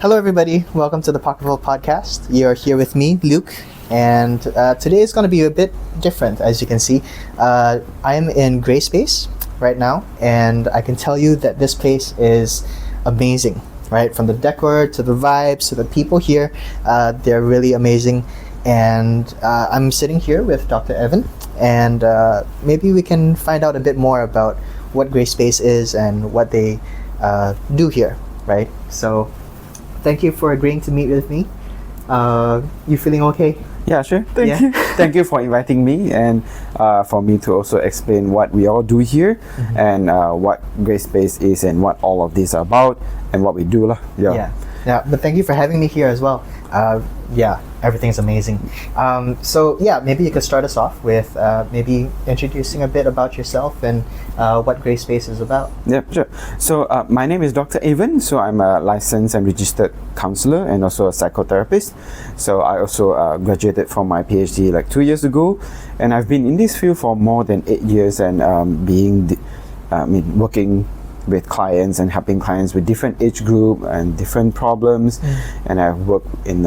Hello, everybody. Welcome to the Fruitful podcast. You're here with me, Luke, and today is going to be a bit different, as you can see. I am in Greyspace right now, and I can tell you that this place is amazing, right? From the decor to the vibes to the people here, they're really amazing. And I'm sitting here with Dr.Aevent, and maybe we can find out a bit more about what Greyspace is and what they do here, right? So, thank you for agreeing to meet with me. You feeling okay? Yeah, sure. Thank you. Thank you for inviting me and for me to also explain what we all do here and what Greyspace is and what all of this are about and what we do lah. Yeah. But thank you for having me here as well. Everything's amazing. Maybe you could start us off with maybe introducing a bit about yourself and what Greyspace is about. Yeah, sure. So my name is Dr.Aevent. So I'm a licensed and registered counselor and also a psychotherapist. So I also graduated from my PhD like 2 years ago, and I've been in this field for more than 8 years and working with clients and helping clients with different age group and different problems. And I've worked in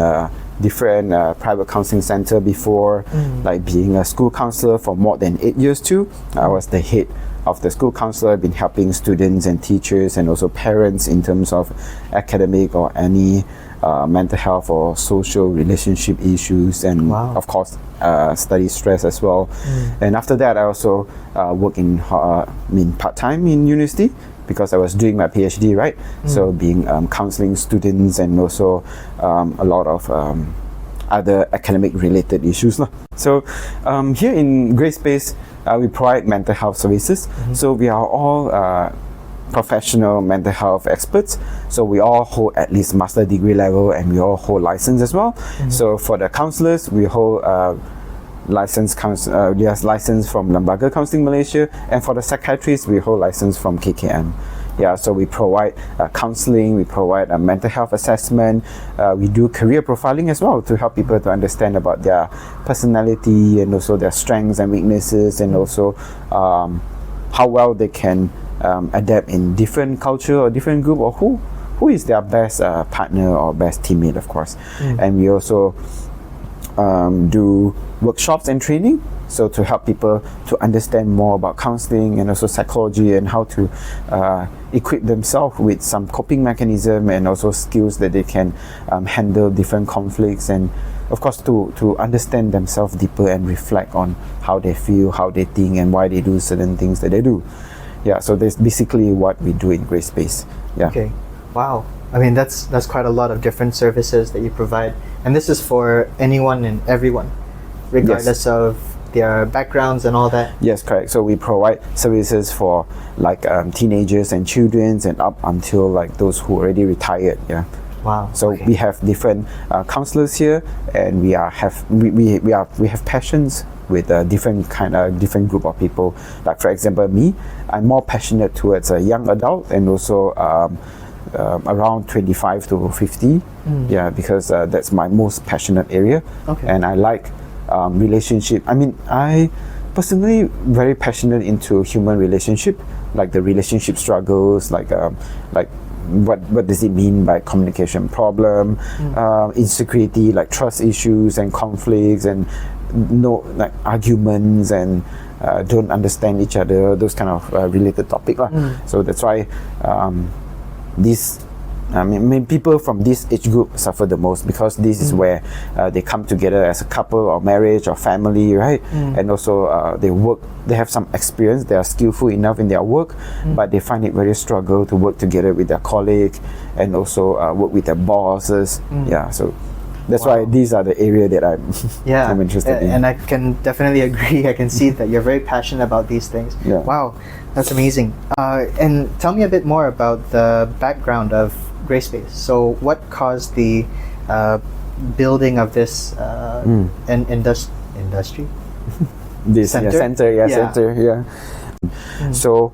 different private counseling center before, like being a school counselor for more than 8 years too. I was the head of the school counselor. I've been helping students and teachers and also parents in terms of academic or any mental health or social relationship issues, and of course study stress as well. And after that I also work in part-time in university because I was doing my PhD, right? So being counseling students and also a lot of other academic related issues lah. So here in Greyspace we provide mental health services. So we are all professional mental health experts. So we all hold at least master degree level and we all hold license as well. So for the counselors, we hold license from Lembaga Counselling Malaysia, and for the psychiatrists we hold license from KKM. So we provide counselling, we provide a mental health assessment, we do career profiling as well to help people to understand about their personality and also their strengths and weaknesses, and also how well they can adapt in different culture or different group, or who is their best partner or best teammate, of course. And we also do workshops and training, so to help people to understand more about counseling and also psychology and how to equip themselves with some coping mechanism and also skills that they can handle different conflicts, and of course to understand themselves deeper and reflect on how they feel, how they think, and why they do certain things that they do. So that's basically what we do in Greyspace. Okay. Wow. I mean, that's quite a lot of different services that you provide, and this is for anyone and everyone, regardless of their backgrounds and all that. Yes, correct. So we provide services for like teenagers and children and up until like those who already retired. Wow. So we have different counselors here, and we have passions with a different group of people. Like for example, me, I'm more passionate towards a young adult and also around 25 to 50, because that's my most passionate area. And I like relationship. I mean, I personally very passionate into human relationship, like the relationship struggles, like what does it mean by communication problem, insecurity, like trust issues and conflicts, and like arguments and don't understand each other, those kind of related topic lah. So that's why people from this age group suffer the most, because this is where they come together as a couple or marriage or family, right? And also they have some experience, they are skillful enough in their work, but they find it very struggle to work together with their colleague and also work with their bosses. So that's why these are the area that I'm interested in. And I can definitely agree. I can see that you're very passionate about these things. Wow, that's amazing. And tell me a bit more about the background of Greyspace. So what caused the building of this industry? This center. So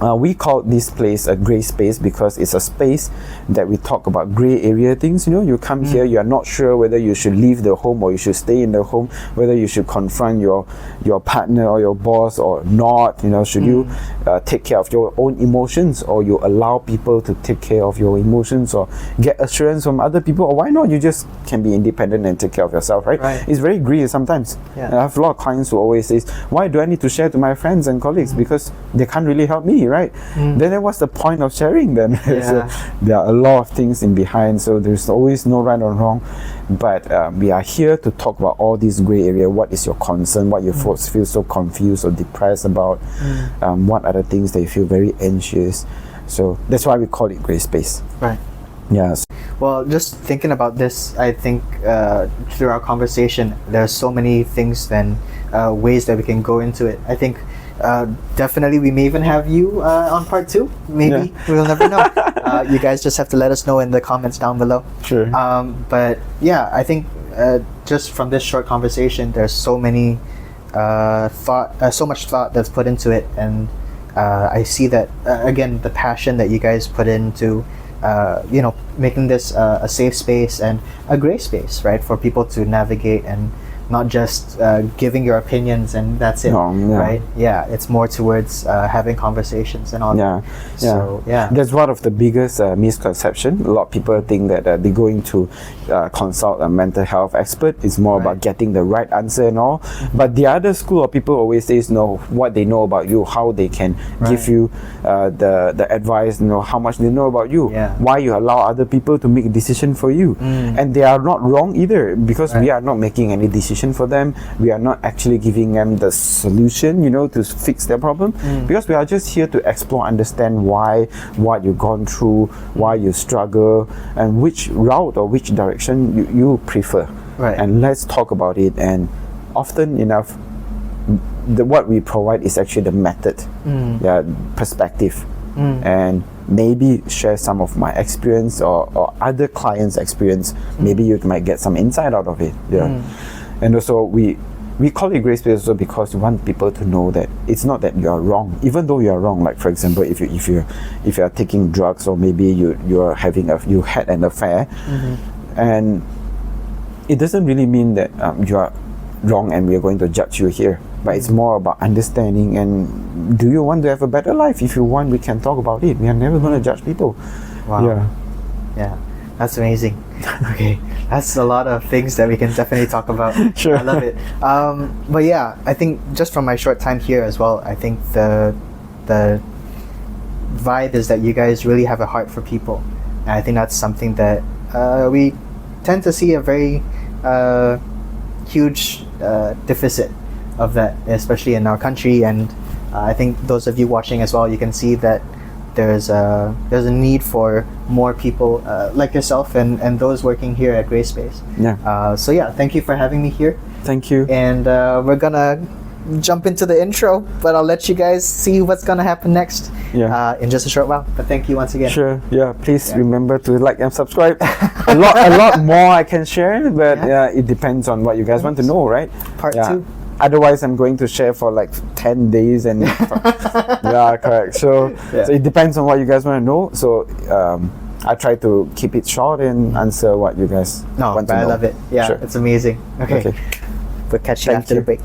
We call this place a Greyspace because it's a space that we talk about grey area things. You come here, you are not sure whether you should leave the home or you should stay in the home, whether you should confront your partner or your boss or not. Should you take care of your own emotions, or you allow people to take care of your emotions, or get assurance from other people, or why not you just can be independent and take care of yourself, right? It's very grey sometimes. I have a lot of clients who always say, why do I need to share to my friends and colleagues? Because they can't really help me, right? Then what's the point of sharing then? So there are a lot of things in behind, so there's always no right or wrong, but we are here to talk about all these grey area. What is your concern? What you feel so confused or depressed about? What are the things that you feel very anxious? So that's why we call it Greyspace. Right. Yes. Well, just thinking about this, I think through our conversation, there are so many things and ways that we can go into it. I think definitely we may even have you on part 2. Maybe. We'll never know. You guys just have to let us know in the comments down below. Sure. But yeah, I think just from this short conversation, there's so many so much thought that's put into it, and I see that again, the passion that you guys put into making this a safe space and a grey space, right, for people to navigate, and not just giving your opinions and that's it, right? Yeah, it's more towards having conversations and all that. So, that's one of the biggest misconception. A lot of people think that they're going to consult a mental health expert. It's more about getting the right answer and all. But the other school of people always says, what they know about you, how they can give you the advice, how much they know about you, why you allow other people to make a decision for you. And they are not wrong either, because we are not making any decision for them. We are not actually giving them the solution, to fix their problem, because we are just here to explore, understand why, what you've gone through, why you struggle, and which route or which direction you prefer. And let's talk about it. And often enough, what we provide is actually the method, perspective, and maybe share some of my experience or other clients' experience. Maybe you might get some insight out of it. And also we call it Greyspace also because we want people to know that it's not that you are wrong, even though you are wrong. Like, for example, if you are taking drugs, or maybe you had an affair, and it doesn't really mean that you are wrong and we are going to judge you here. But it's more about understanding, and do you want to have a better life? If you want, we can talk about it. We are never going to judge people. Wow. Yeah, that's amazing. Okay, that's a lot of things that we can definitely talk about. Sure. I love it. But yeah, I think just from my short time here as well, I think the vibe is that you guys really have a heart for people, and I think that's something that we tend to see a very huge deficit of that, especially in our country. And I think those of you watching as well, you can see that there's a need for more people like yourself and those working here at Greyspace. So yeah, thank you for having me here. Thank you. And we're gonna jump into the intro, but I'll let you guys see what's gonna happen next in just a short while. But thank you once again. Sure. Please remember to like and subscribe. a lot more I can share, but it depends on what you guys want to know, right? Part 2. Otherwise, I'm going to share for like 10 days and correct. So it depends on what you guys want to know. So I try to keep it short and answer what you guys want to know. I love it. It's amazing. Okay. We'll catch you after the break.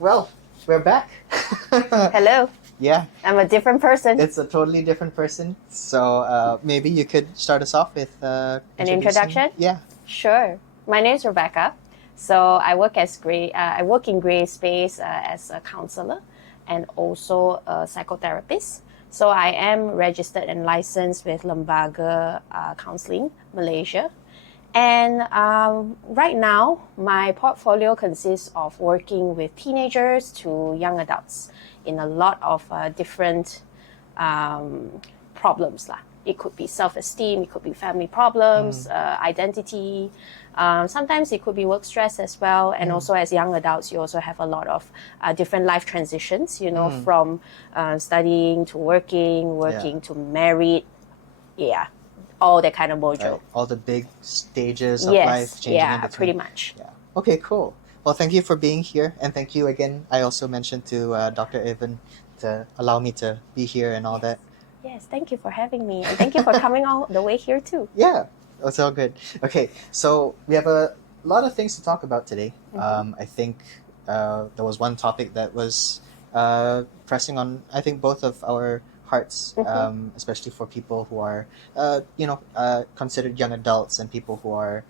Well, we're back. Hello. Yeah. I'm a different person. It's a totally different person. So maybe you could start us off with an introduction? Yeah. Sure. My name is Rebecca. So I work in Greyspace as a counselor and also a psychotherapist. So I am registered and licensed with Lembaga Counseling, Malaysia. And right now, my portfolio consists of working with teenagers to young adults in a lot of different problems. It could be self-esteem, it could be family problems, identity. Sometimes it could be work stress as well. And also as young adults, you also have a lot of different life transitions, you know, from studying to working to married. Yeah, all that kind of mojo. Right. All the big stages of life changing in between. Pretty much. Yeah. Okay, cool. Well, thank you for being here. And thank you again. I also mentioned to Dr.Aevent to allow me to be here and all that. Yes, thank you for having me. And thank you for coming all the way here too. Yeah, it's all good. Okay, so we have a lot of things to talk about today. I think there was one topic that was pressing on, I think, both of our hearts, especially for people who are, considered young adults and people who are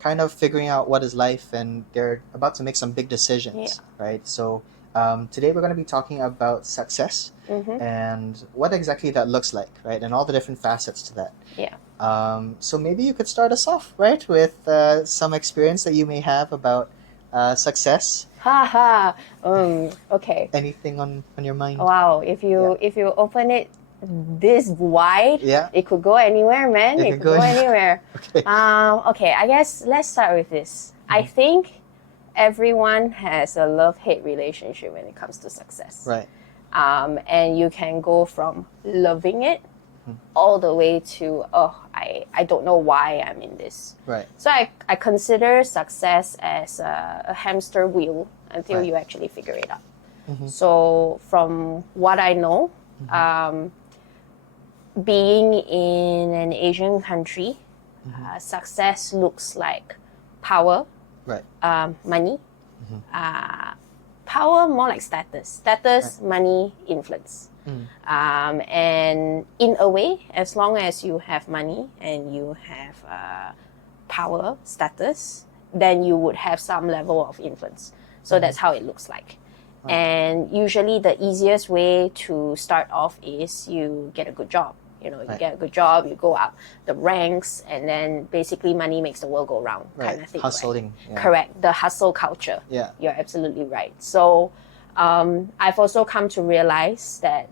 kind of figuring out what is life and they're about to make some big decisions, right? So today we're going to be talking about success and what exactly that looks like, right? And all the different facets to that. Yeah. So maybe you could start us off, right, with some experience that you may have about success. Okay. Anything on your mind? Wow, if you open it this wide, it could go anywhere, man. It could go anywhere. Okay. Okay, I guess let's start with this. I think everyone has a love-hate relationship when it comes to success. Right. And you can go from loving it all the way to, I don't know why I'm in this. Right. So I consider success as a hamster wheel until you actually figure it out. So from what I know, being in an Asian country, success looks like power, money, power more like status, money, influence. And in a way, as long as you have money and you have power, status, then you would have some level of influence. So that's how it looks like. And usually the easiest way to start off is you get a good job. You know, you get a good job, you go up the ranks, and then basically money makes the world go round kind of thing. Hustling. Right? Correct. The hustle culture. Yeah. You're absolutely right. So I've also come to realize that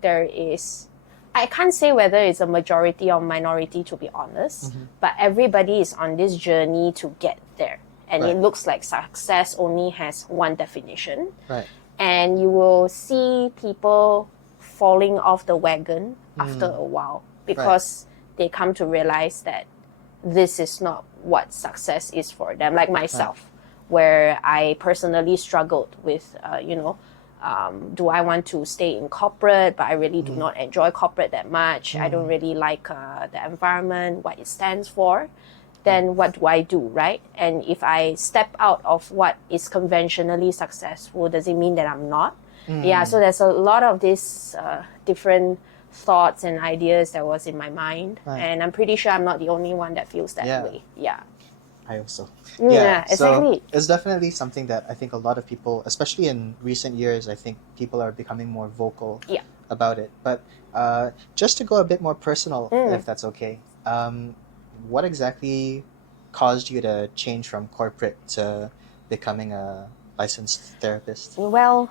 there is, I can't say whether it's a majority or minority, to be honest, but everybody is on this journey to get there. And it looks like success only has one definition. Right. And you will see people falling off the wagon after a while because they come to realize that this is not what success is for them. Like myself, where I personally struggled with, do I want to stay in corporate, but I really do not enjoy corporate that much. I don't really like the environment, what it stands for. Then what do I do, right? And if I step out of what is conventionally successful, does it mean that I'm not? Yeah, so there's a lot of these different thoughts and ideas that was in my mind. And I'm pretty sure I'm not the only one that feels that way. Yeah. I also. Yeah, exactly. So it's definitely something that I think a lot of people, especially in recent years, I think people are becoming more vocal about it. But just to go a bit more personal, if that's okay, what exactly caused you to change from corporate to becoming a licensed therapist? Well,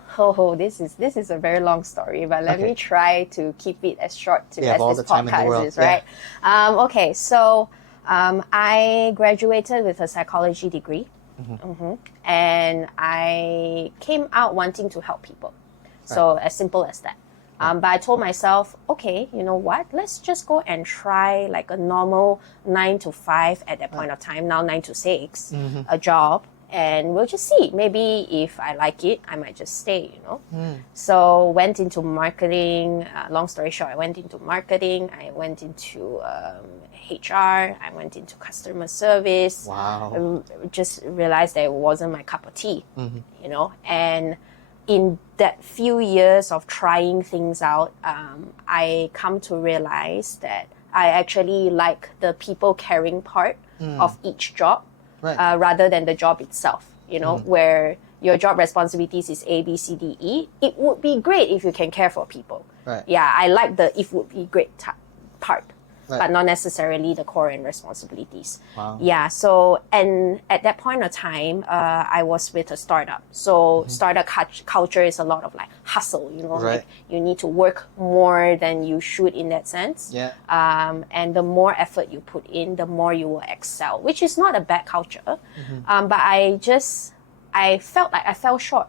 this is a very long story, but let me try to keep it as short as this podcast is, right? Okay, so I graduated with a psychology degree, and I came out wanting to help people. So as simple as that. But I told myself, okay, you know what? Let's just go and try like a normal 9 to 5 at that point of time, now 9 to 6, a job. And we'll just see. Maybe if I like it, I might just stay, you know. So went into marketing. Long story short, I went into marketing. I went into HR. I went into customer service. Wow. I just realized that it wasn't my cup of tea, you know. And in that few years of trying things out, I come to realize that I actually like the people caring part of each job. Rather than the job itself, you know, where your job responsibilities is A, B, C, D, E. It would be great if you can care for people. Yeah, I like the "it would be great" part. but not necessarily the core and responsibilities. Wow. Yeah, so, and at that point of time, I was with a startup. So startup culture is a lot of like hustle, you know, like you need to work more than you should in that sense. Yeah. And the more effort you put in, the more you will excel, which is not a bad culture. But I felt like I fell short.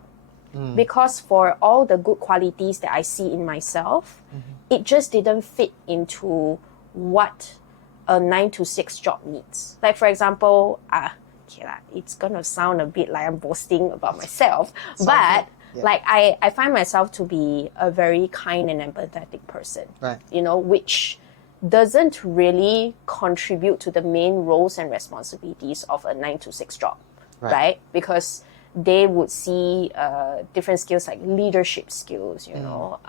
Because for all the good qualities that I see in myself, it just didn't fit into what a 9 to 6 job needs. Like for example, it's gonna sound a bit like I'm boasting about myself, but like I find myself to be a very kind and empathetic person. Right. You know, which doesn't really contribute to the main roles and responsibilities of a 9 to 6 job, right? Because they would see different skills like leadership skills, you know,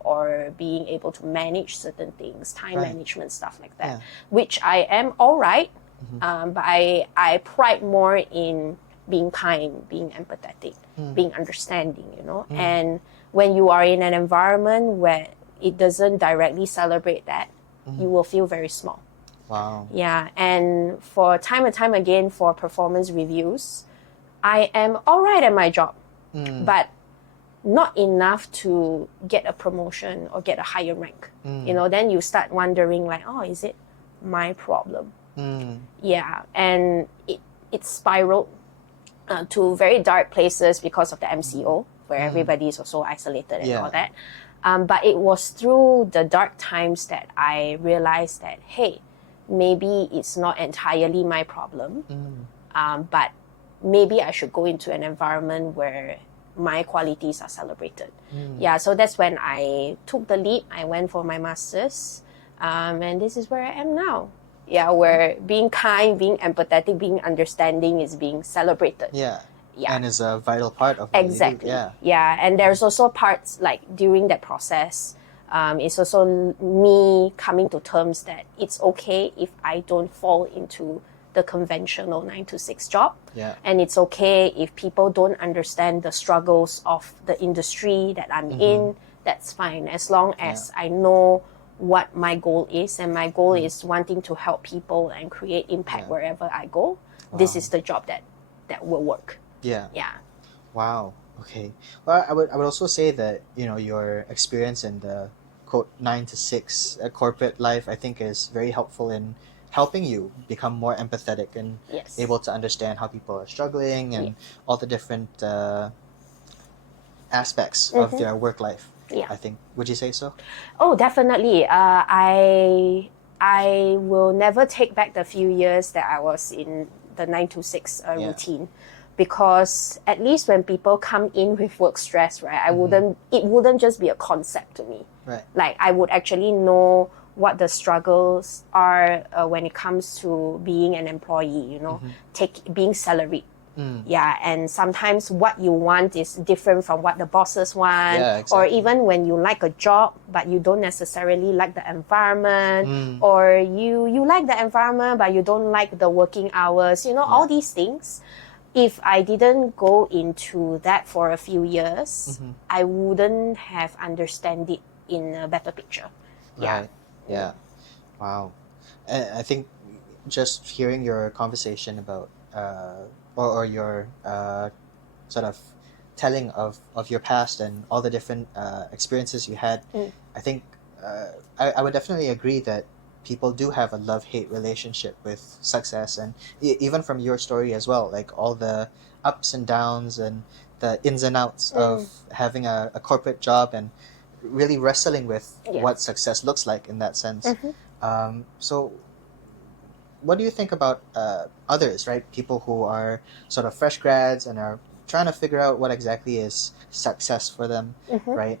or being able to manage certain things, time management, stuff like that, which I am all right, but I pride more in being kind, being empathetic, being understanding, you know. And when you are in an environment where it doesn't directly celebrate that, you will feel very small. Wow. Yeah, and for time and time again for performance reviews, I am all right at my job, but not enough to get a promotion or get a higher rank. You know, then you start wondering like, oh, is it my problem? Yeah, and it spiraled to very dark places because of the MCO, where everybody is also isolated and all that. But it was through the dark times that I realized that, hey, maybe it's not entirely my problem, but maybe I should go into an environment where my qualities are celebrated. Yeah, so that's when I took the leap. I went for my master's, and this is where I am now. Yeah, where being kind, being empathetic, being understanding is being celebrated. Yeah. Yeah. And is a vital part of what Exactly. you do. Yeah. Yeah, and there's also parts like during that process, it's also me coming to terms that it's okay if I don't fall into the conventional 9 to 6 job. Yeah. And it's okay if people don't understand the struggles of the industry that I'm in. That's fine, as long as I know what my goal is, and my goal is wanting to help people and create impact wherever I go. This is the job that will work. Yeah. Yeah. Wow. Okay. Well, I would also say that, you know, your experience in the quote 9 to 6 corporate life, I think, is very helpful in helping you become more empathetic and able to understand how people are struggling and all the different aspects of their work life. Yeah. I think. Would you say so? Oh, definitely. I will never take back the few years that I was in the 9 to 6 routine, because at least when people come in with work stress, right, it wouldn't just be a concept to me. Right. Like I would actually know what the struggles are when it comes to being an employee, you know, being salaried. Yeah, and sometimes what you want is different from what the bosses want. Yeah, exactly. Or even when you like a job, but you don't necessarily like the environment, or you like the environment, but you don't like the working hours, you know, all these things. If I didn't go into that for a few years, I wouldn't have understand it in a better picture. Yeah. Right. Yeah. Wow. And I think just hearing your conversation about or your sort of telling of your past and all the different experiences you had, I think I would definitely agree that people do have a love-hate relationship with success, and even from your story as well, like all the ups and downs and the ins and outs of having a corporate job and really wrestling with what success looks like in that sense. So what do you think about others, right? People who are sort of fresh grads and are trying to figure out what exactly is success for them, right?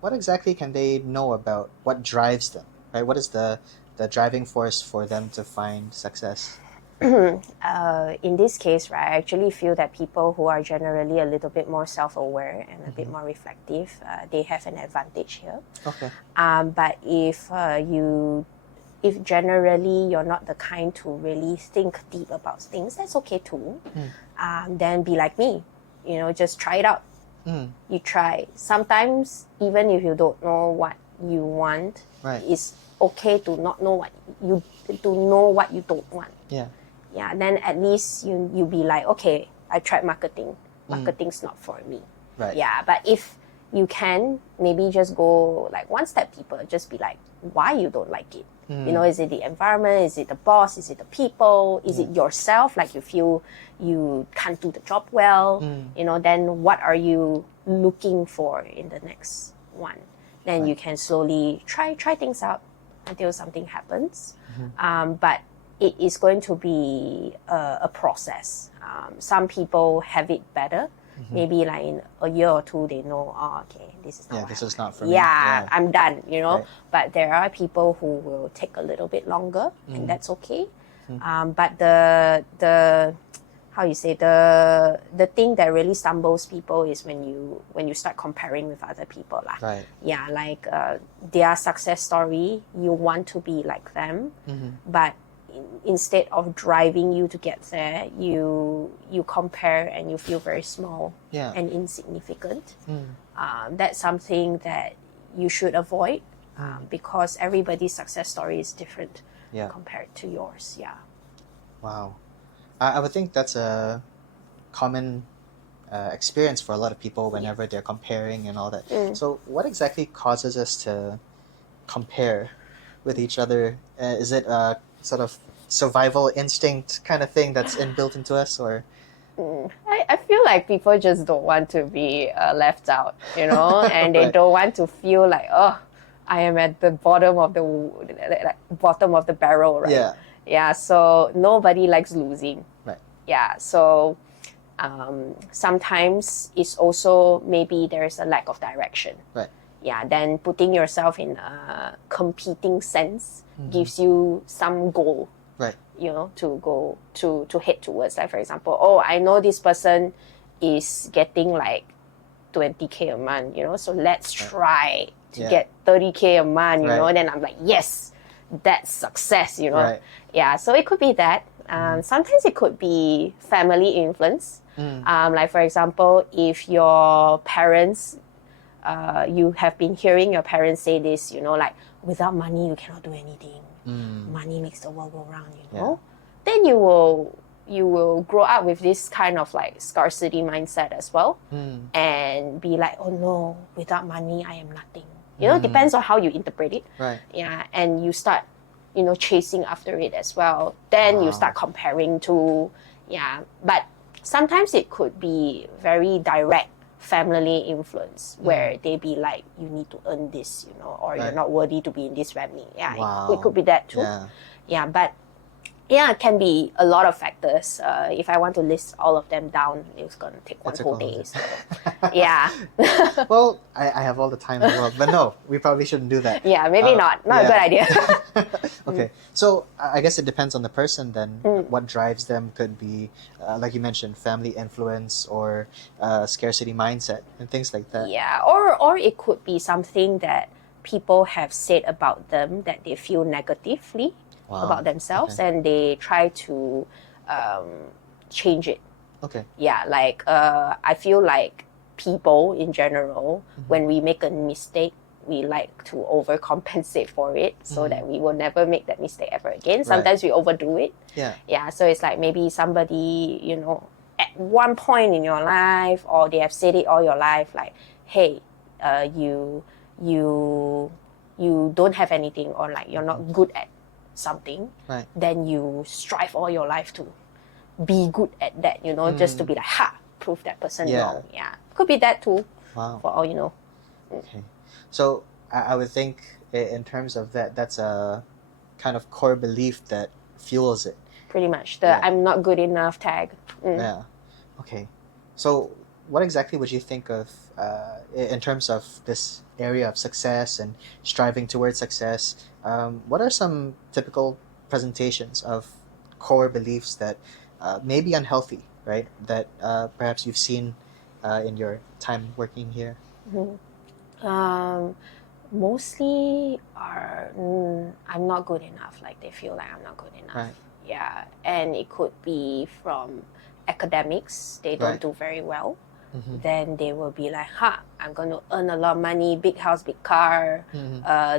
What exactly can they know about what drives them, right? What is the driving force for them to find success? In this case, right, I actually feel that people who are generally a little bit more self-aware and a bit more reflective, they have an advantage here. Okay. But if generally you're not the kind to really think deep about things, that's okay too. Then be like me, you know, just try it out. You try. Sometimes, even if you don't know what you want. Right. It's okay to not know what you don't want. Yeah. Yeah, then at least you be like, okay, I tried marketing. Marketing's not for me. Right. Yeah, but if you can maybe just go like one step deeper, just be like, why you don't like it? You know, is it the environment? Is it the boss? Is it the people? Is it yourself? Like you feel you can't do the job well, you know, then what are you looking for in the next one? Then you can slowly try things out until something happens. But it is going to be a process. Some people have it better. Maybe like in a year or two, they know, oh, okay, this is not. Yeah, what this I is want. not for me. Yeah, Yeah. I'm done. You know. Right. But there are people who will take a little bit longer, and that's okay. But the how you say the thing that really stumbles people is when you start comparing with other people lah. Right. Yeah, like their success story, you want to be like them, but instead of driving you to get there, you compare and you feel very small Yeah. and insignificant. That's something that you should avoid because everybody's success story is different compared to yours. Yeah. Wow. I would think that's a common experience for a lot of people whenever they're comparing and all that. So, what exactly causes us to compare with each other? Is it a sort of survival instinct kind of thing that's inbuilt into us, or? I feel like people just don't want to be left out, you know, and they Right. don't want to feel like, oh, I am at the bottom of the barrel, right? Yeah. Yeah. So nobody likes losing. Right. Yeah. So sometimes it's also maybe there's a lack of direction. Right. Yeah. Then putting yourself in a competing sense gives you some goal. Right. You know, to go to head towards. Like for example, oh, I know this person is getting like 20K a month, you know, so let's try to get 30K a month, you know. Then I'm like, yes, that's success, you know. Right. Yeah, so it could be that. Sometimes it could be family influence. Like for example, if your parents, you have been hearing your parents say this, you know, like without money you cannot do anything. Money makes the world go round, you know. Then you will grow up with this kind of like scarcity mindset as well, and be like, oh no, without money I am nothing. You know, it depends on how you interpret it. Right. Yeah, and you start, you know, chasing after it as well. Then you start comparing to, but sometimes it could be very direct family influence where they be like, you need to earn this, you know, or you're not worthy to be in this family. Yeah, Wow. it could be that too. Yeah, but yeah, it can be a lot of factors. If I want to list all of them down, it's going to take one whole day. So, yeah. Well, I have all the time in the world, but no, we probably shouldn't do that. Yeah, maybe not. Not a good idea. Okay, so I guess it depends on the person then. What drives them could be, like you mentioned, family influence or scarcity mindset and things like that. Yeah, or it could be something that people have said about them that they feel negatively about themselves, and they try to change it. Okay. Yeah, like I feel like people in general, when we make a mistake, we like to overcompensate for it so that we will never make that mistake ever again. Sometimes we overdo it. Yeah, so it's like maybe somebody, you know, at one point in your life, or they have said it all your life, like, hey, you don't have anything, or like you're not good at something, then you strive all your life to be good at that, you know, just to be like, prove that person wrong. Yeah, could be that too. Wow. For all you know. Okay, so I would think in terms of that, that's a kind of core belief that fuels it. Pretty much the I'm not good enough tag. Yeah. Okay, so what exactly would you think of in terms of this area of success and striving towards success? What are some typical presentations of core beliefs that may be unhealthy, right? That perhaps you've seen in your time working here? Mostly are I'm not good enough. Like they feel like I'm not good enough. Right. Yeah, and it could be from academics. They don't do very well. then they will be like, I'm going to earn a lot of money, big house, big car,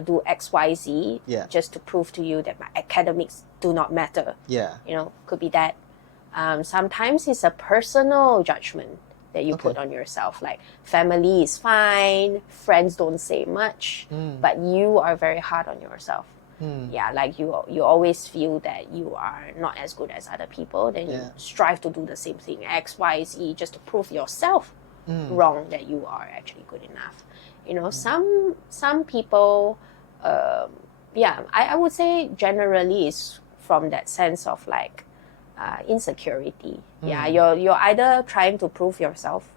do X, Y, Z, just to prove to you that my academics do not matter. Yeah. You know, could be that. Sometimes it's a personal judgment that you put on yourself. Like, family is fine, friends don't say much, but you are very hard on yourself. Yeah, like you always feel that you are not as good as other people, then you strive to do the same thing, X, Y, Z, just to prove yourself wrong that you are actually good enough. You know, some people, I would say generally is from that sense of like insecurity. Yeah, you're either trying to prove yourself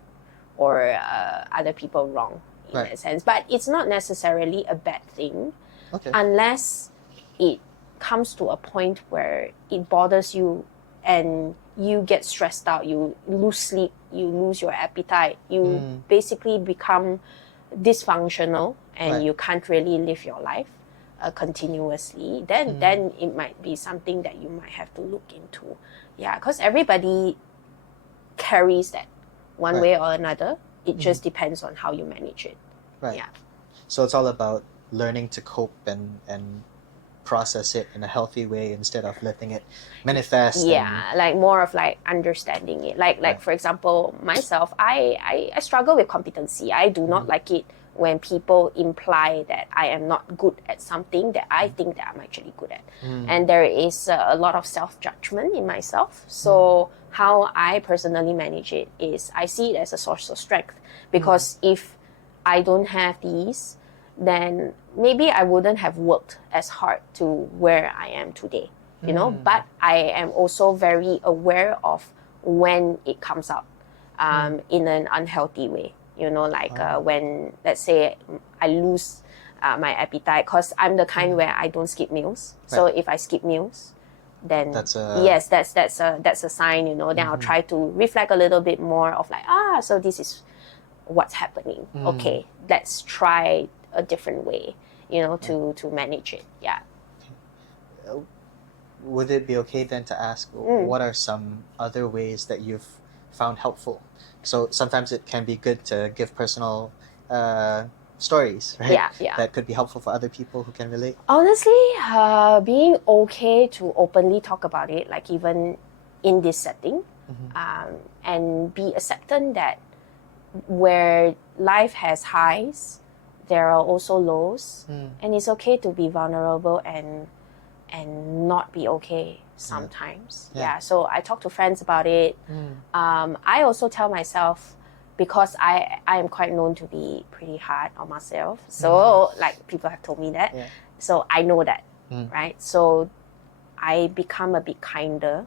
or other people wrong in that sense. But it's not necessarily a bad thing unless it comes to a point where it bothers you and you get stressed out, you lose sleep, you lose your appetite, you basically become dysfunctional and you can't really live your life continuously, then it might be something that you might have to look into. Yeah, because everybody carries that one way or another. It just depends on how you manage it. Right. Yeah. So it's all about learning to cope and process it in a healthy way instead of letting it manifest. Yeah, like more of like understanding it. Like for example, myself, I struggle with competency. I do not like it when people imply that I am not good at something that I think that I'm actually good at. And there is a lot of self-judgment in myself. So how I personally manage it is I see it as a source of strength, because if I don't have these, then maybe I wouldn't have worked as hard to where I am today, you know. But I am also very aware of when it comes out in an unhealthy way, you know, like when, let's say, I lose my appetite, because I'm the kind where I don't skip meals. So if I skip meals, then that's a sign, you know. Then I'll try to reflect a little bit more of like, so this is what's happening. Okay, let's try a different way, you know, to manage it. Yeah. Would it be okay then to ask what are some other ways that you've found helpful? So sometimes it can be good to give personal stories, right? Yeah. That could be helpful for other people who can relate. Honestly, being okay to openly talk about it, like even in this setting, and be acceptant that where life has highs, there are also lows, and it's okay to be vulnerable and not be okay sometimes. Yeah. So I talk to friends about it. I also tell myself, because I am quite known to be pretty hard on myself. So like people have told me that. So I know that, right? So I become a bit kinder.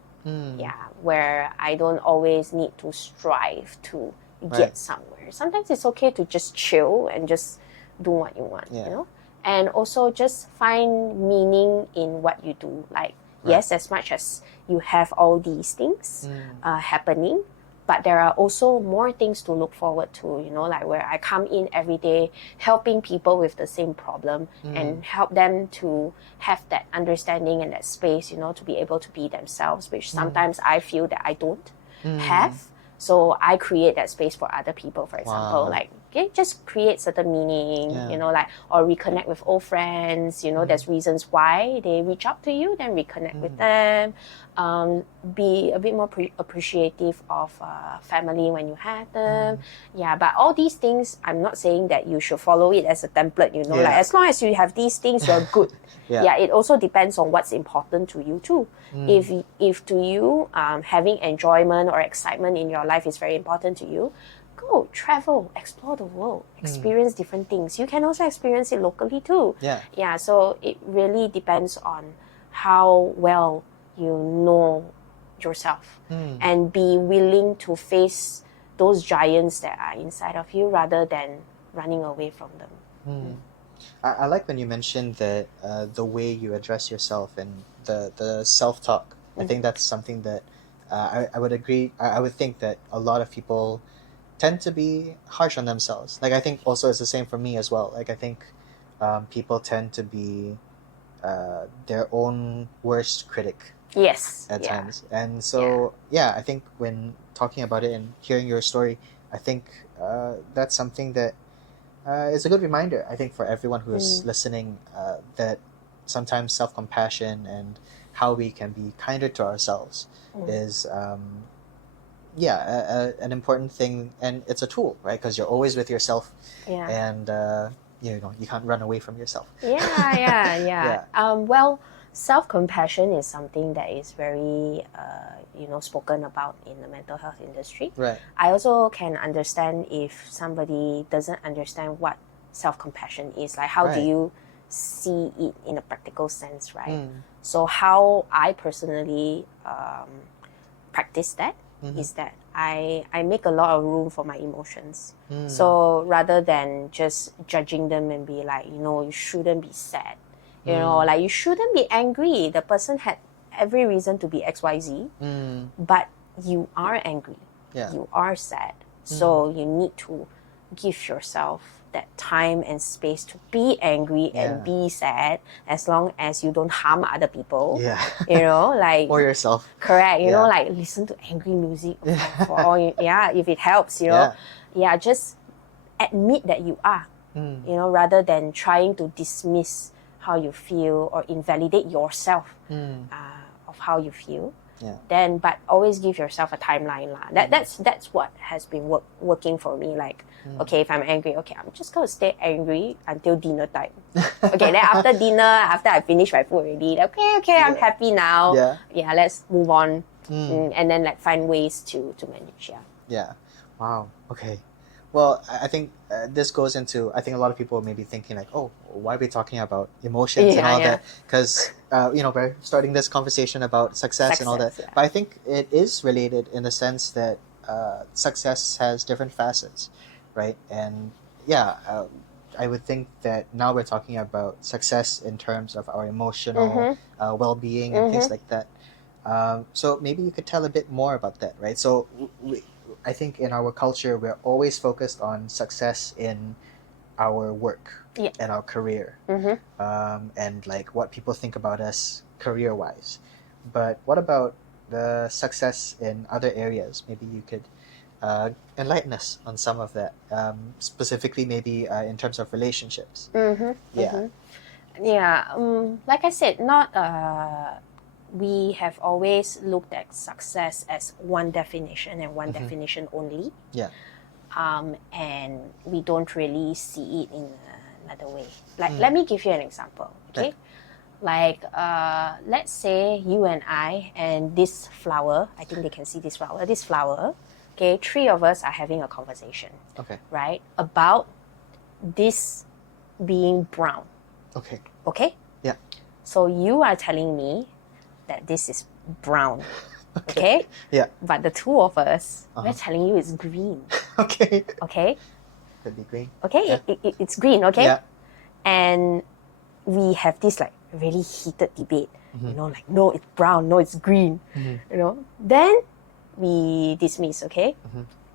Where I don't always need to strive to get somewhere. Sometimes it's okay to just chill and just do what you want, you know? And also just find meaning in what you do. Like, yes, as much as you have all these things happening, but there are also more things to look forward to, you know, like where I come in every day helping people with the same problem and help them to have that understanding and that space, you know, to be able to be themselves, which sometimes I feel that I don't have. So I create that space for other people, for example, like just create certain meaning, you know, like, or reconnect with old friends, you know, there's reasons why they reach out to you, then reconnect with them. Be a bit more appreciative of family when you have them. Yeah, but all these things, I'm not saying that you should follow it as a template, you know, like as long as you have these things, you're good. It also depends on what's important to you too. If to you, having enjoyment or excitement in your life is very important to you, go travel, explore the world, experience different things. You can also experience it locally too. So it really depends on how well you know yourself and be willing to face those giants that are inside of you rather than running away from them. I like when you mentioned that the way you address yourself and the self-talk. I think that's something that I would agree. I would think that a lot of people tend to be harsh on themselves. Like, I think also it's the same for me as well. Like, I think people tend to be their own worst critic at times. And so, I think when talking about it and hearing your story, I think that's something that is a good reminder, I think, for everyone who's listening, that sometimes self-compassion and how we can be kinder to ourselves is an important thing, and it's a tool, right? Because you're always with yourself, and you can't run away from yourself. Yeah. Well, self-compassion is something that is very spoken about in the mental health industry. Right. I also can understand if somebody doesn't understand what self-compassion is, like how do you see it in a practical sense, right? So how I personally practice that is that I make a lot of room for my emotions. So rather than just judging them and be like, you shouldn't be sad, like you shouldn't be angry. The person had every reason to be XYZ, but you are angry. You are sad. So you need to give yourself that time and space to be angry and be sad, as long as you don't harm other people. Like or yourself. Correct. Like listen to angry music for all if it helps, just admit that you are, rather than trying to dismiss how you feel or invalidate yourself of how you feel. Then, but always give yourself a timeline lah. That's what has been working for me. Like, okay, if I'm angry, okay, I'm just gonna stay angry until dinner time. Okay, then after dinner, after I finish my food already, okay, I'm happy now. Let's move on, and then like find ways to manage. Yeah. Wow. Okay. Well, I think this goes into, I think a lot of people may be thinking like, oh, why are we talking about emotions and all that? Because, we're starting this conversation about success and all that. But I think it is related in the sense that success has different facets, right? And I would think that now we're talking about success in terms of our emotional well-being and things like that. So maybe you could tell a bit more about that, right? So I think in our culture, we're always focused on success in our work and our career, and like what people think about us career-wise. But what about the success in other areas? Maybe you could enlighten us on some of that, specifically maybe in terms of relationships. Like I said, we have always looked at success as one definition and one definition only. And we don't really see it in another way. Like, let me give you an example, okay? Like, let's say you and I and this flower, I think they can see this flower, okay, three of us are having a conversation, right, about this being brown. Okay? Yeah. So you are telling me that this is brown, okay? Yeah. But the two of us, we're telling you it's green. Okay. Could be green. Okay, it's green, okay? Yeah. And we have this like really heated debate, like, no, it's brown, no, it's green, Then we dismiss, okay?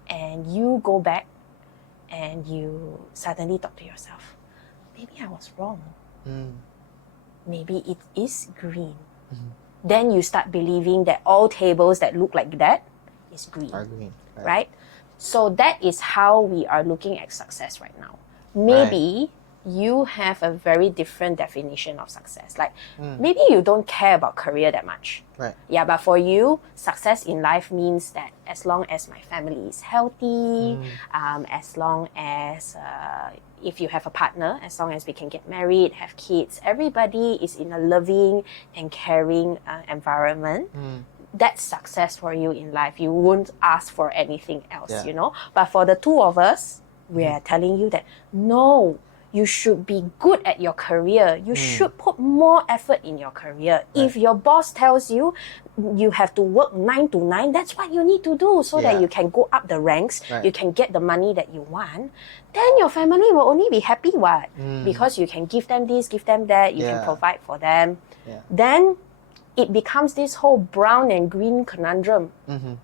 And you go back and you suddenly talk to yourself, maybe I was wrong. Maybe it is green. Then you start believing that all tables that look like that is green. Are green, right? So that is how we are looking at success right now. Maybe you have a very different definition of success. Like maybe you don't care about career that much. Yeah, but for you, success in life means that as long as my family is healthy, as long as if you have a partner, as long as we can get married, have kids, everybody is in a loving and caring environment. That's success for you in life. You won't ask for anything else, But for the two of us, we are telling you that no, you should be good at your career. You should put more effort in your career. If your boss tells you you have to work 9 to 9, that's what you need to do so that you can go up the ranks, you can get the money that you want. Then your family will only be happy, what? Because you can give them this, give them that, you can provide for them. Then it becomes this whole brown and green conundrum.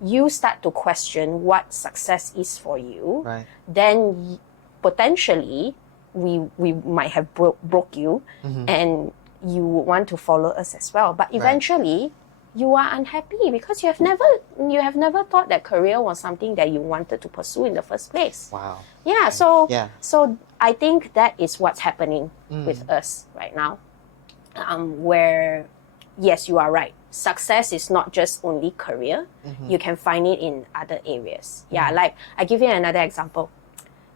You start to question what success is for you. Then potentially we might have broke you, and you would want to follow us as well. But eventually, you are unhappy because you have never thought that career was something that you wanted to pursue in the first place. Wow. Yeah, so I think that is what's happening with us right now. Where, yes, you are right. Success is not just only career. You can find it in other areas. Yeah, like I give you another example.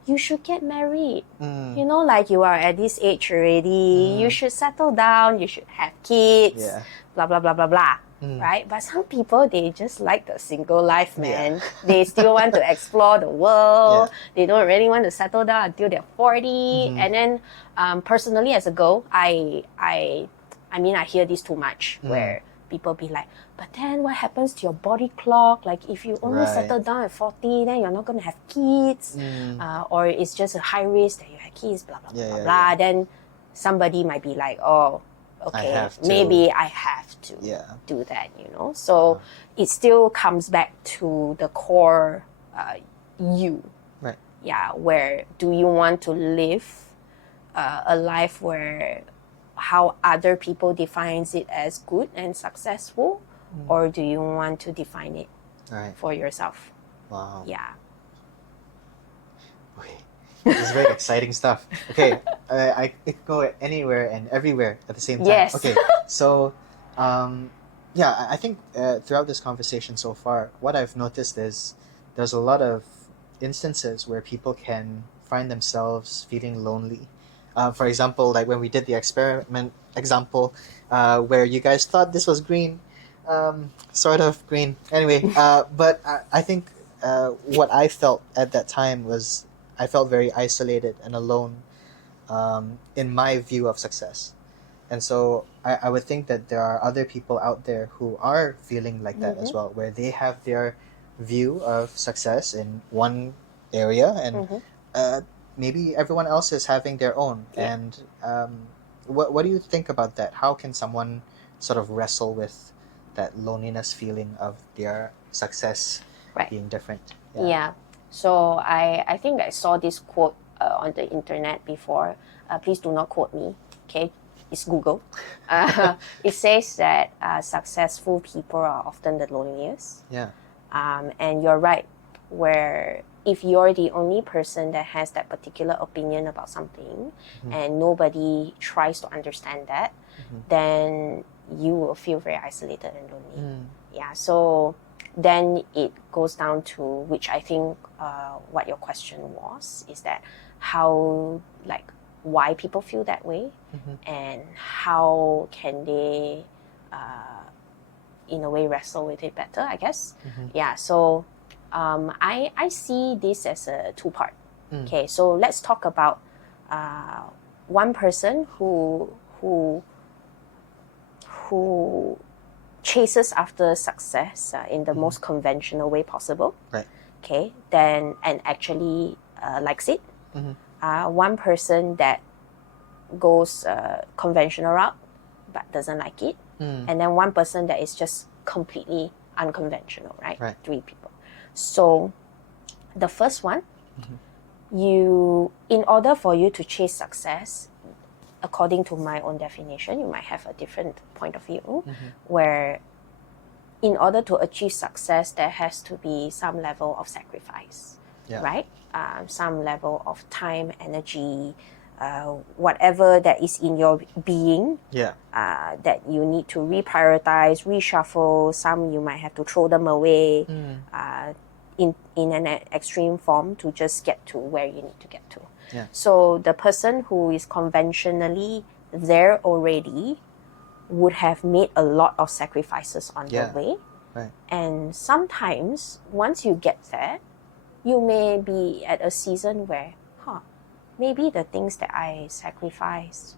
You should get married. You know, like you are at this age already. You should settle down. You should have kids. Yeah. Blah, blah, blah, blah, blah. Right? But some people, they just like the single life, man. Yeah. They still want to explore the world. Yeah. They don't really want to settle down until they're 40. And then, personally, as a girl, I mean, I hear this too much where people be like, but then what happens to your body clock? Like, if you only settle down at 40, then you're not going to have kids. Or it's just a high risk that you have kids, blah, blah, blah, blah. Then somebody might be like, oh, okay, maybe I have to do that, you know? So it still comes back to the core you. Right. Yeah, where do you want to live a life where how other people defines it as good and successful, or do you want to define it for yourself? Wow. Yeah. Okay. This is very exciting stuff. Okay, I could go anywhere and everywhere at the same time. Yes. Okay, so I think throughout this conversation so far, what I've noticed is there's a lot of instances where people can find themselves feeling lonely. For example, like when we did the experiment example, where you guys thought this was green, sort of green. Anyway, but I think what I felt at that time was I felt very isolated and alone in my view of success. And so I would think that there are other people out there who are feeling like that as well, where they have their view of success in one area and maybe everyone else is having their own. Yeah. And what do you think about that? How can someone sort of wrestle with that loneliness feeling of their success being different? Yeah. So I think I saw this quote on the internet before. Please do not quote me. Okay, it's Google. It says that successful people are often the loneliest. Yeah. And you're right. Where if you're the only person that has that particular opinion about something, and nobody tries to understand that, then you will feel very isolated and lonely. Yeah. So then it goes down to, which I think what your question was, is that how, like, why people feel that way, and how can they in a way wrestle with it better, I guess. Yeah, so I see this as a two-part. Okay, so let's talk about one person who chases after success in the most conventional way possible. Right. Okay, then and actually likes it. One person that goes conventional route but doesn't like it. And then one person that is just completely unconventional, right? Three people. So the first one, in order for you to chase success, according to my own definition, you might have a different point of view, where in order to achieve success, there has to be some level of sacrifice, right? Some level of time, energy, whatever that is in your being, that you need to reprioritize, reshuffle. Some you might have to throw them away in an extreme form to just get to where you need to get to. So the person who is conventionally there already would have made a lot of sacrifices on the way. And sometimes once you get there, you may be at a season where, maybe the things that I sacrificed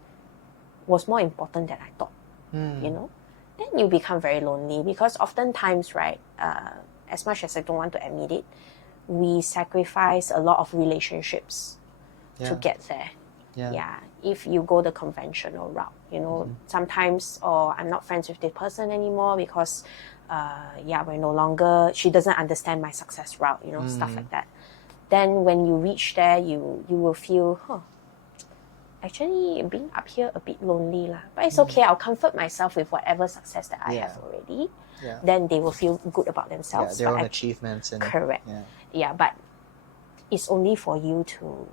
was more important than I thought, you know? Then you become very lonely, because oftentimes, right, as much as I don't want to admit it, we sacrifice a lot of relationships to get there. If you go the conventional route, you know, sometimes, I'm not friends with this person anymore because, we're no longer, she doesn't understand my success route, you know, stuff like that. Then when you reach there, you will feel, actually being up here a bit lonely lah. But it's okay. I'll comfort myself with whatever success that I have already. Yeah. Then they will feel good about Yeah, themselves. their own achievements and correct. Yeah. Yeah, but it's only for you to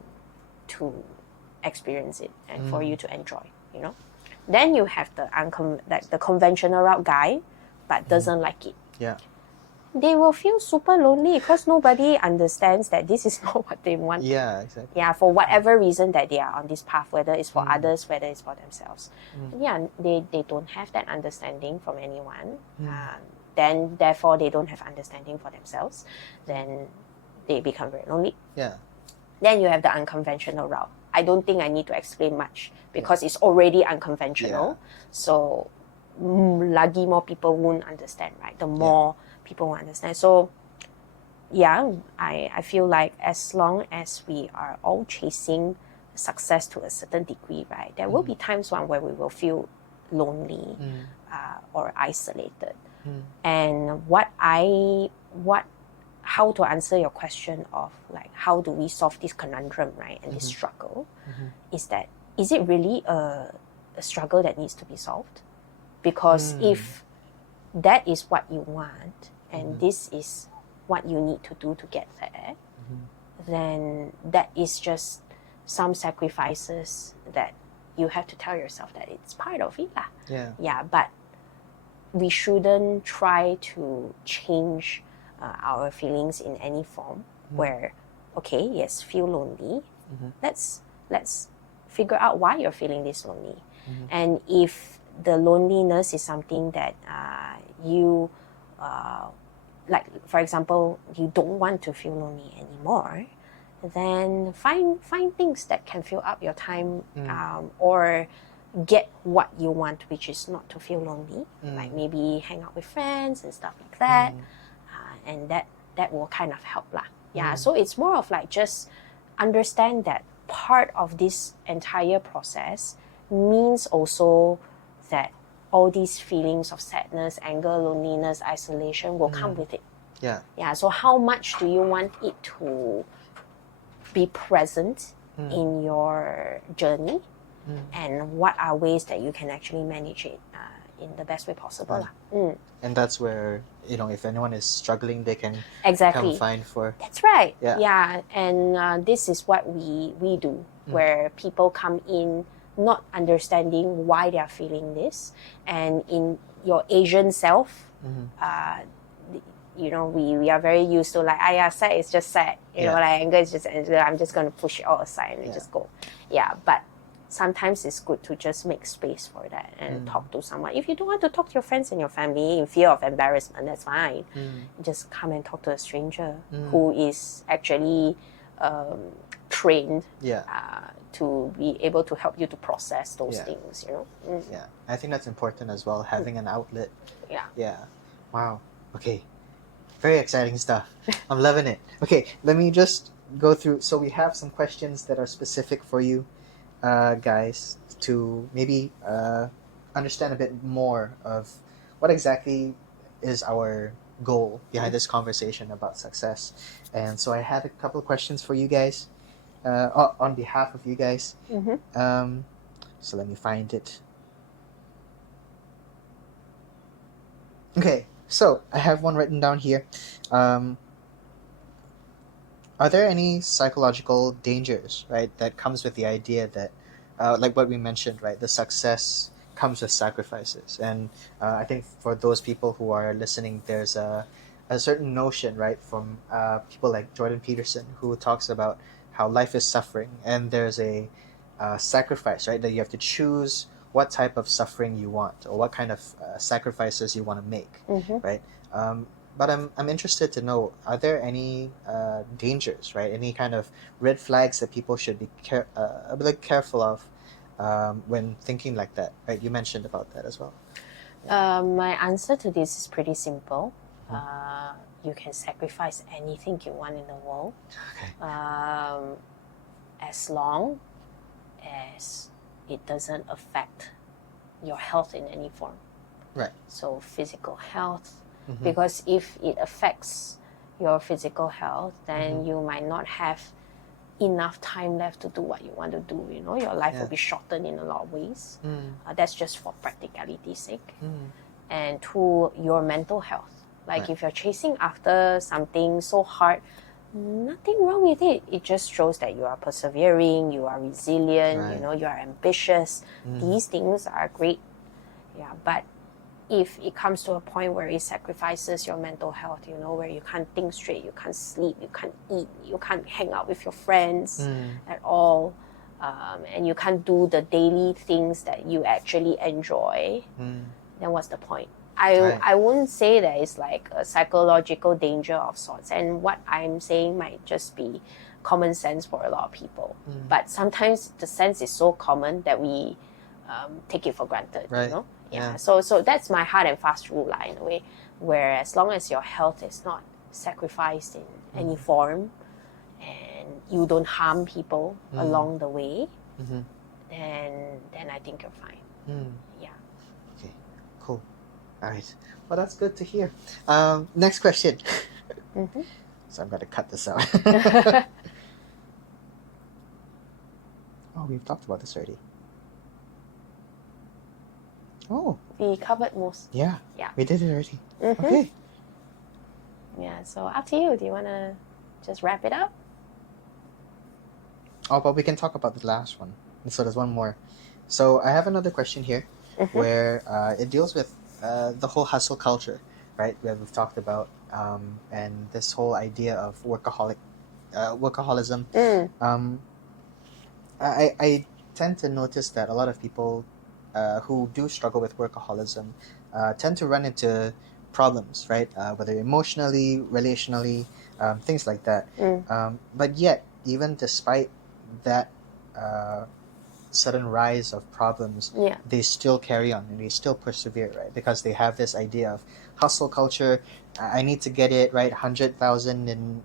experience it and for you to enjoy. You know. Then you have the conventional route guy, but doesn't like it. Yeah. They will feel super lonely because nobody understands that this is not what they want. Yeah, exactly. Yeah, for whatever reason that they are on this path, whether it's for others, whether it's for themselves. Yeah, they don't have that understanding from anyone. Then, therefore, they don't have understanding for themselves. Then they become very lonely. Yeah. Then you have the unconventional route. I don't think I need to explain much because it's already unconventional. So, lagi more people won't understand, right? The more people won't understand. So, yeah, I feel like as long as we are all chasing success to a certain degree, right, there will be times where we will feel lonely or isolated. And how to answer your question of like how do we solve this conundrum, right, and this struggle, is it really a struggle that needs to be solved? Because if that is what you want and this is what you need to do to get there, then that is just some sacrifices that you have to tell yourself that it's part of it lah. Yeah, but we shouldn't try to change our feelings in any form where, okay, yes, feel lonely. Let's figure out why you're feeling this lonely. And if the loneliness is something that you, like, for example, you don't want to feel lonely anymore, then find things that can fill up your time or get what you want, which is not to feel lonely, like maybe hang out with friends and stuff like that. And that will kind of help lah. Yeah, so it's more of like just understand that part of this entire process means also that all these feelings of sadness, anger, loneliness, isolation will come with it. Yeah, so how much do you want it to be present in your journey? And what are ways that you can actually manage it in the best way possible. And that's where, if anyone is struggling, they can Exactly. come find for. That's right. Yeah. And this is what we do, where people come in not understanding why they are feeling this. And in your Asian self, we are very used to like, sad is just sad. You know, like anger is just anger. I'm just going to push it all aside and just go. Yeah, but sometimes it's good to just make space for that and talk to someone. If you don't want to talk to your friends and your family in fear of embarrassment, that's fine. Just come and talk to a stranger who is actually trained to be able to help you to process those things, Yeah, I think that's important as well, having an outlet. Yeah. Wow. Okay. Very exciting stuff. I'm loving it. Okay, let me just go through. So we have some questions that are specific for you guys to maybe understand a bit more of what exactly is our goal behind this conversation about success. And so I had a couple of questions for you guys on behalf of you guys. So let me find it. Okay, so I have one written down here. Are there any psychological dangers, right, that comes with the idea that, like what we mentioned, right, the success comes with sacrifices? And I think for those people who are listening, there's a certain notion, right, from people like Jordan Peterson, who talks about how life is suffering, and there's a sacrifice, right, that you have to choose what type of suffering you want or what kind of sacrifices you want to make, right? But I'm interested to know, are there any dangers, right? Any kind of red flags that people should be a bit careful of when thinking like that, right? You mentioned about that as well. My answer to this is pretty simple. You can sacrifice anything you want in the world, as long as it doesn't affect your health in any form. Right. So physical health, because if it affects your physical health, then you might not have enough time left to do what you want to do. You know, your life will be shortened in a lot of ways. That's just for practicality's sake. And to your mental health. Like if you're chasing after something so hard, nothing wrong with it. It just shows that you are persevering, you are resilient, you know, you are ambitious. These things are great. Yeah, but if it comes to a point where it sacrifices your mental health, you know, where you can't think straight, you can't sleep, you can't eat, you can't hang out with your friends at all, and you can't do the daily things that you actually enjoy, then what's the point? I wouldn't say that it's like a psychological danger of sorts, and what I'm saying might just be common sense for a lot of people. But sometimes the sense is so common that we take it for granted, you know? Yeah. So that's my hard and fast rule in a way, where as long as your health is not sacrificed in any form and you don't harm people along the way, then I think you're fine. Yeah. Okay, cool. All right. Well, that's good to hear. Next question. So I'm going to cut this out. Oh, we've talked about this already. Oh. We covered most. Yeah. We did it already. Okay. Yeah, so up to you. Do you want to just wrap it up? Oh, but we can talk about the last one. So there's one more. So I have another question here where it deals with the whole hustle culture, right? That we've talked about, and this whole idea of workaholism. I tend to notice that a lot of people who do struggle with workaholism tend to run into problems, right? Whether emotionally, relationally, things like that. But yet, even despite that sudden rise of problems, they still carry on and they still persevere, right? Because they have this idea of hustle culture. I need to get it right, 100,000 in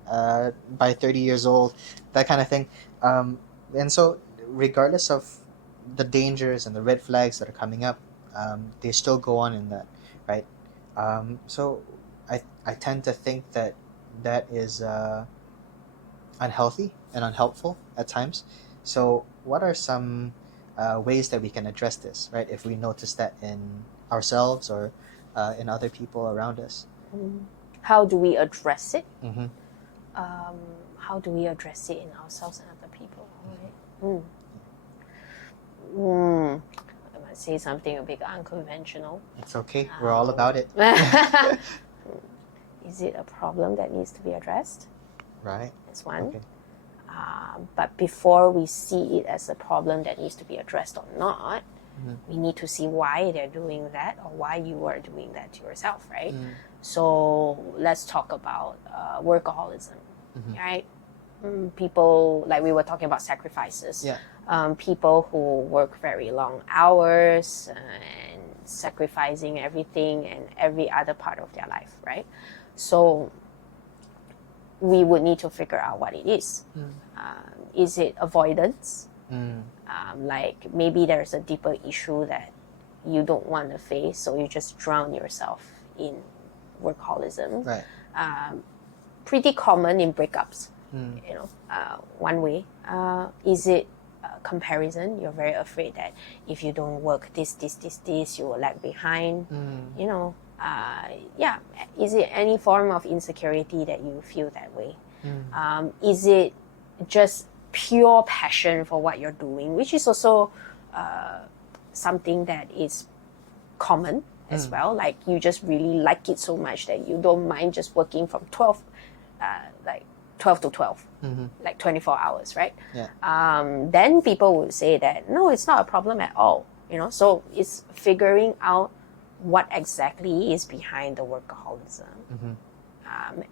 by 30 years old, that kind of thing. And so, regardless of the dangers and the red flags that are coming up, they still go on in that, right? So I tend to think that is unhealthy and unhelpful at times. So what are some ways that we can address this, right? If we notice that in ourselves or in other people around us. How do we address it? How do we address it in ourselves and other people? Right? I might say something a bit unconventional. It's okay. We're all about it. Is it a problem that needs to be addressed? Right. That's one. Okay. But before we see it as a problem that needs to be addressed or not, we need to see why they're doing that or why you are doing that to yourself, right? So let's talk about workaholism, right? People, like we were talking about sacrifices. People who work very long hours and sacrificing everything and every other part of their life, right? So we would need to figure out what it is. Is it avoidance? Like maybe there's a deeper issue that you don't want to face, so you just drown yourself in workaholism. Right. Pretty common in breakups. You know, one way. Is it comparison? You're very afraid that if you don't work this, you will lag behind. You know, is it any form of insecurity that you feel that way? Is it just pure passion for what you're doing, which is also something that is common as well? Like you just really like it so much that you don't mind just working from 12 to 12, like 24 hours, right? Then people would say that, no, it's not a problem at all, you know? So it's figuring out what exactly is behind the workaholism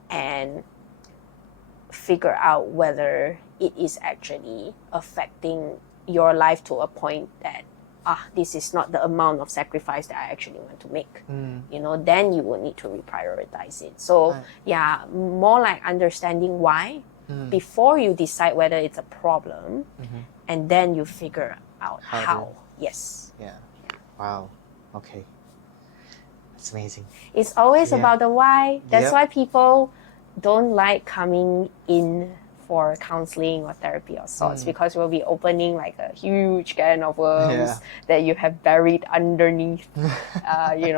and figure out whether it is actually affecting your life to a point that, this is not the amount of sacrifice that I actually want to make. You know, then you will need to reprioritize it. So more like understanding why before you decide whether it's a problem, and then you figure out how. Yes. Wow. Okay. That's amazing. It's always about the why. That's why people don't like coming in for counseling or therapy of sorts, because we'll be opening like a huge can of worms that you have buried underneath,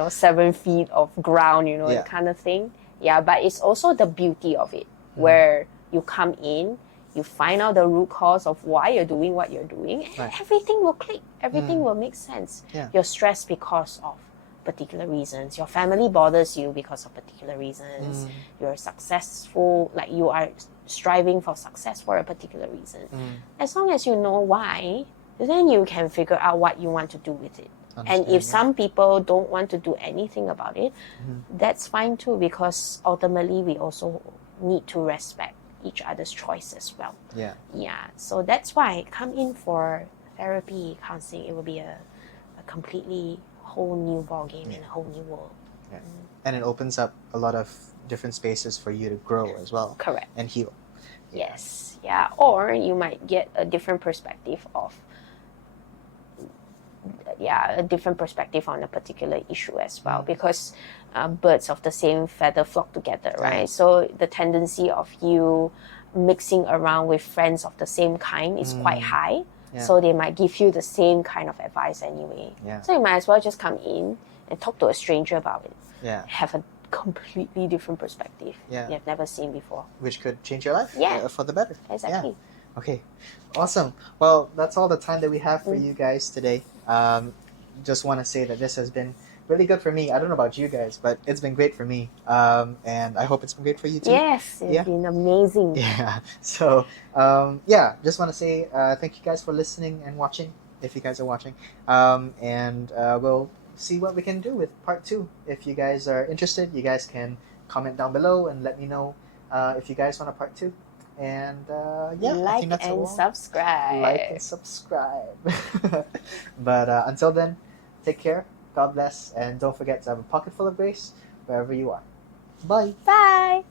7 feet of ground, that kind of thing. Yeah, but it's also the beauty of it, where you come in, you find out the root cause of why you're doing what you're doing, and everything will click. Everything will make sense. Yeah. You're stressed because of particular reasons. Your family bothers you because of particular reasons. You're successful, like you are striving for success for a particular reason. As long as you know why, then you can figure out what you want to do with it. And if some people don't want to do anything about it, that's fine too, because ultimately we also need to respect each other's choice as well. Yeah. So that's why come in for therapy, counseling. It will be a completely whole new ball game in a whole new world. And it opens up a lot of different spaces for you to grow as well. Correct. And heal. Yes. Yeah. Or you might get a different perspective on a particular issue as well, because birds of the same feather flock together, right? So the tendency of you mixing around with friends of the same kind is quite high. So they might give you the same kind of advice anyway. So you might as well just come in and talk to a stranger about it. Have a completely different perspective you've never seen before. Which could change your life for the better. Exactly. Yeah. Okay. Awesome. Well, that's all the time that we have for you guys today. Just want to say that this has been really good for me. I don't know about you guys, but it's been great for me. And I hope it's been great for you too. Yes, it's been amazing. Yeah. So, just want to say thank you guys for listening and watching, if you guys are watching. And we'll see what we can do with part 2. If you guys are interested, you guys can comment down below and let me know if you guys want a part 2. And I think that's all. Subscribe. Like and subscribe. But until then, take care. God bless. And don't forget to have a pocket full of grace wherever you are. Bye. Bye.